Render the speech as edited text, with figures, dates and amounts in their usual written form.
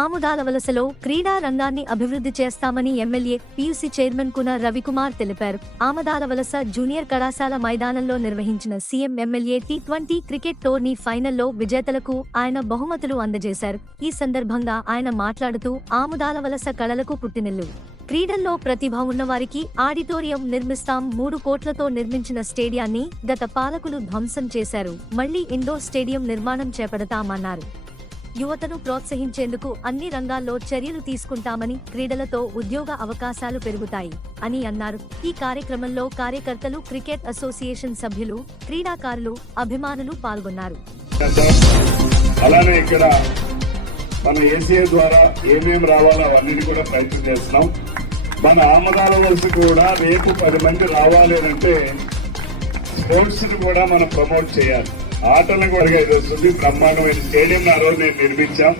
ఆముదాల వలసలో క్రీడా రంగాన్ని అభివృద్ధి చేస్తామని ఎమ్మెల్యే పీయూసీ చైర్మన్ కున రవికుమార్ తెలిపారు. ఆమదాల వలస జూనియర్ కళాశాల మైదానంలో నిర్వహించిన CM MLA T20 cricket tourney ఫైనల్లో విజేతలకు ఆయన బహుమతులు అందజేశారు. ఈ సందర్భంగా ఆయన మాట్లాడుతూ ఆముదాల వలస కళలకు పుట్టినిల్లు. క్రీడల్లో ప్రతిభ ఉన్నవారికి ఆడిటోరియం నిర్మిస్తాం. 3 కోట్లతో నిర్మించిన స్టేడియాన్ని గత పాలకులు ధ్వంసం చేశారు. మళ్లీ ఇండోర్ స్టేడియం నిర్మాణం చేపడతామన్నారు. యువతను ప్రోత్సహించేందుకు అన్ని రంగాల్లో చర్యలు తీసుకుంటామని, క్రీడలతో ఉద్యోగ అవకాశాలు పెరుగుతాయి అని అన్నారు. ఈ కార్యక్రమంలో కార్యకర్తలు, క్రికెట్ అసోసియేషన్ సభ్యులు, క్రీడాకారులు, అభిమానులు పాల్గొన్నారు. అలానే ఇక్కడ మన ఏసీఏ ద్వారా ఏమేమి రావాలో అవన్నీ కూడా ప్రయత్నం చేస్తున్నాం. మన ఆమదాల వలస కూడా రేపు 10 మంది రావాలి అంటే స్పోర్ట్స్ ని కూడా మనం ప్రమోట్ చేయాలి. ఆటలను కూడా ఇది వస్తుంది. బ్రహ్మాండమైన స్టేడియం ఆ రోజు నేను నిర్మించాం.